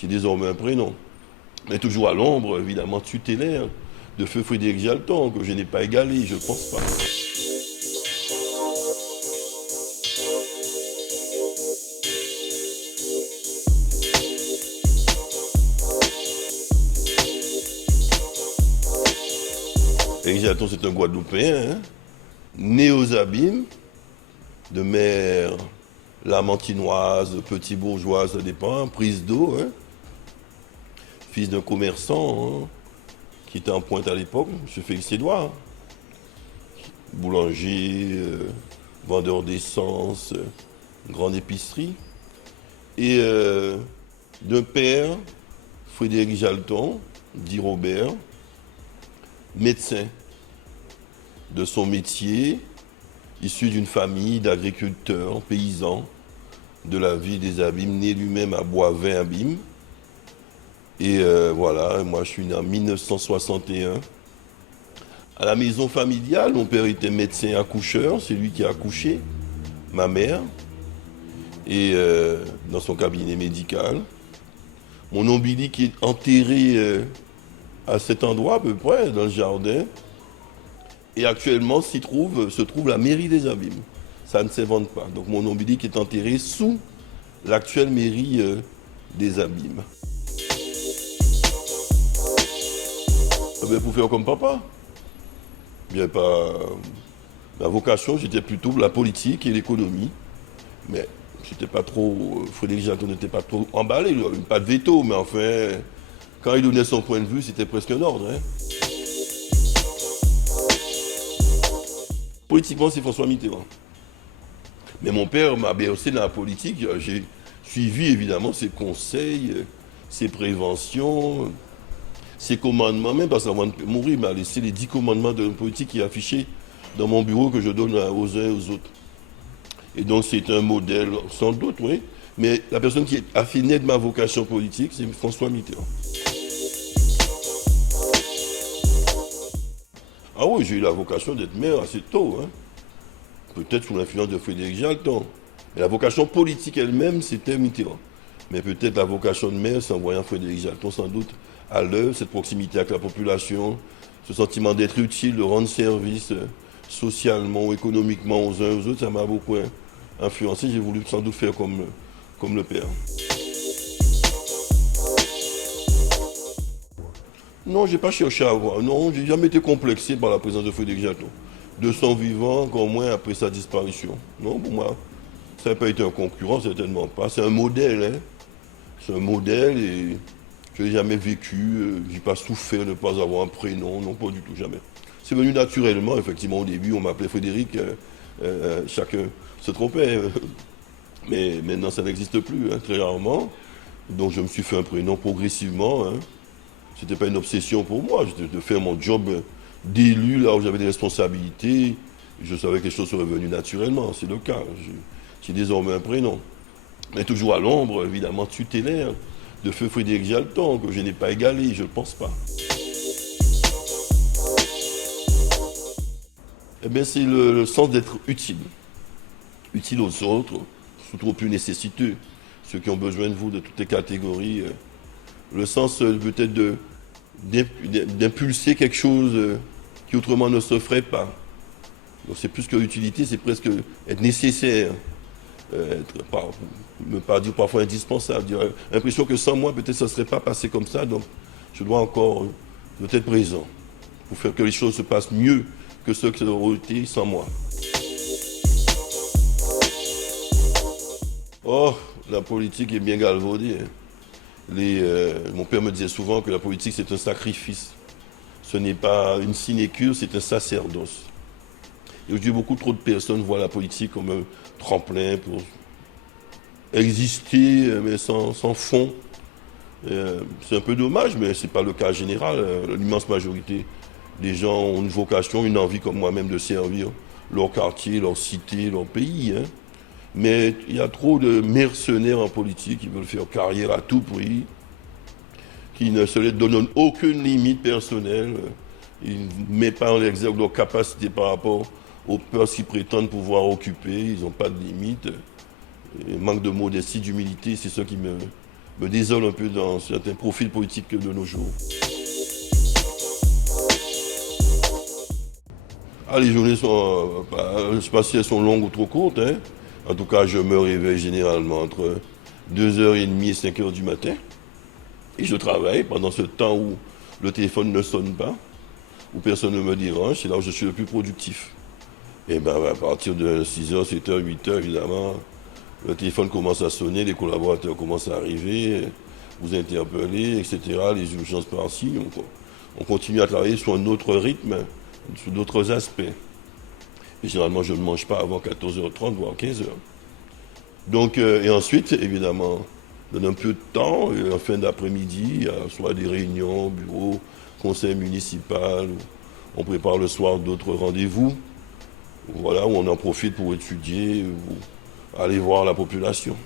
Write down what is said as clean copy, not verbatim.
qui est désormais un prénom. Mais toujours à l'ombre, évidemment, tutélaire de feu Frédéric Jalton, que je n'ai pas égalé, je ne pense pas. Frédéric Jalton, c'est un Guadeloupéen, hein, né aux Abîmes, de mère lamantinoise, petit bourgeois, ça dépend, prise d'eau, hein, fils d'un commerçant, hein, qui était en pointe à l'époque, M. Félix Édouard, hein, boulanger, vendeur d'essence, grande épicerie, et d'un père, Frédéric Jalton, dit Robert, médecin de son métier, issu d'une famille d'agriculteurs, paysans de la ville des Abîmes, né lui-même à Boivin-Abîmes. Et voilà, moi je suis né en 1961. À la maison familiale, mon père était médecin accoucheur, c'est lui qui a accouché ma mère, et dans son cabinet médical. Mon ombilic est enterré à cet endroit à peu près, dans le jardin. Et actuellement se trouve la mairie des Abîmes. Ça ne s'invente pas. Donc mon ombilic est enterré sous l'actuelle mairie des Abîmes. Pour faire comme papa. Bien pas. Ma vocation, j'étais plutôt la politique et l'économie. Mais j'étais pas trop. Frédéric Jalton n'était pas trop emballé, pas de veto, mais enfin, quand il donnait son point de vue, c'était presque un ordre. Hein. Politiquement, c'est François Mitterrand. Mais mon père m'a bercé dans la politique. J'ai suivi évidemment ses conseils, ses préventions, ses commandements. Même parce qu'avant de mourir, il m'a laissé les 10 commandements de politique qui est affiché dans mon bureau que je donne aux uns et aux autres. Et donc c'est un modèle, sans doute, oui. Mais la personne qui a fait naître ma vocation politique, c'est François Mitterrand. Ah oui, j'ai eu la vocation d'être maire assez tôt, hein. Peut-être sous l'influence de Frédéric Jalton. Mais la vocation politique elle-même, c'était Mitterrand. Mais peut-être la vocation de maire, c'est en voyant Frédéric Jalton sans doute à l'œuvre, cette proximité avec la population, ce sentiment d'être utile, de rendre service socialement ou économiquement aux uns et aux autres, ça m'a beaucoup influencé. J'ai voulu sans doute faire comme le père. Non, j'ai pas cherché à voir. Non, j'ai jamais été complexé par la présence de Frédéric Jalton. De son vivant, encore moins après sa disparition. Non, pour moi, ça n'a pas été un concurrent, certainement pas. C'est un modèle, hein. C'est un modèle et je n'ai jamais vécu, je n'ai pas souffert de ne pas avoir un prénom, non, pas du tout, jamais. C'est venu naturellement, effectivement, au début, on m'appelait Frédéric, chacun se trompait. Mais maintenant, ça n'existe plus, hein, très rarement. Donc, je me suis fait un prénom progressivement, hein. C'était pas une obsession pour moi, c'était de faire mon job d'élu là où j'avais des responsabilités. Je savais que les choses seraient venues naturellement, c'est le cas. J'ai désormais un prénom. Mais toujours à l'ombre, évidemment, tutélaire de feu Frédéric Jalton, que je n'ai pas égalé, je ne pense pas. Eh bien, c'est le sens d'être utile. Utile aux autres, surtout aux plus nécessiteux, ceux qui ont besoin de vous, de toutes les catégories. Le sens peut-être d'impulser quelque chose qui autrement ne se ferait pas. Donc c'est plus que l'utilité, c'est presque être nécessaire, ne pas dire parfois indispensable, dire l'impression que sans moi peut-être ça ne serait pas passé comme ça, donc je dois encore être présent pour faire que les choses se passent mieux que ce qui auraient été sans moi. Oh, la politique est bien galvaudée. Hein. Mon père me disait souvent que la politique c'est un sacrifice. Ce n'est pas une sinécure, c'est un sacerdoce. Et aujourd'hui, beaucoup trop de personnes voient la politique comme un tremplin pour exister, mais sans fond. C'est un peu dommage, mais ce n'est pas le cas général. L'immense majorité des gens ont une vocation, une envie comme moi-même de servir leur quartier, leur cité, leur pays. Hein. Mais il y a trop de mercenaires en politique qui veulent faire carrière à tout prix, qui ne se donnent aucune limite personnelle. Ils ne mettent pas en exergue leur capacité par rapport aux postes qu'ils prétendent pouvoir occuper. Ils n'ont pas de limite. Et manque de modestie, d'humilité, c'est ce qui me désole un peu dans certains profils politiques de nos jours. Ah, les journées sont, je ne sais pas si elles sont longues ou trop courtes, hein. En tout cas, je me réveille généralement entre 2h30 et 5h du matin. Et je travaille pendant ce temps où le téléphone ne sonne pas, où personne ne me dérange. C'est là où je suis le plus productif. Et ben, à partir de 6h, 7h, 8h, évidemment, le téléphone commence à sonner, les collaborateurs commencent à arriver, vous interpeller, etc. Les urgences par-ci. On continue à travailler sur un autre rythme, sur d'autres aspects. Et généralement, je ne mange pas avant 14h30, voire 15h. Donc, et ensuite, évidemment, dans un peu de temps, en fin d'après-midi, il y a soit des réunions, bureaux, conseil municipal, on prépare le soir d'autres rendez-vous, voilà, où on en profite pour étudier, ou aller voir la population.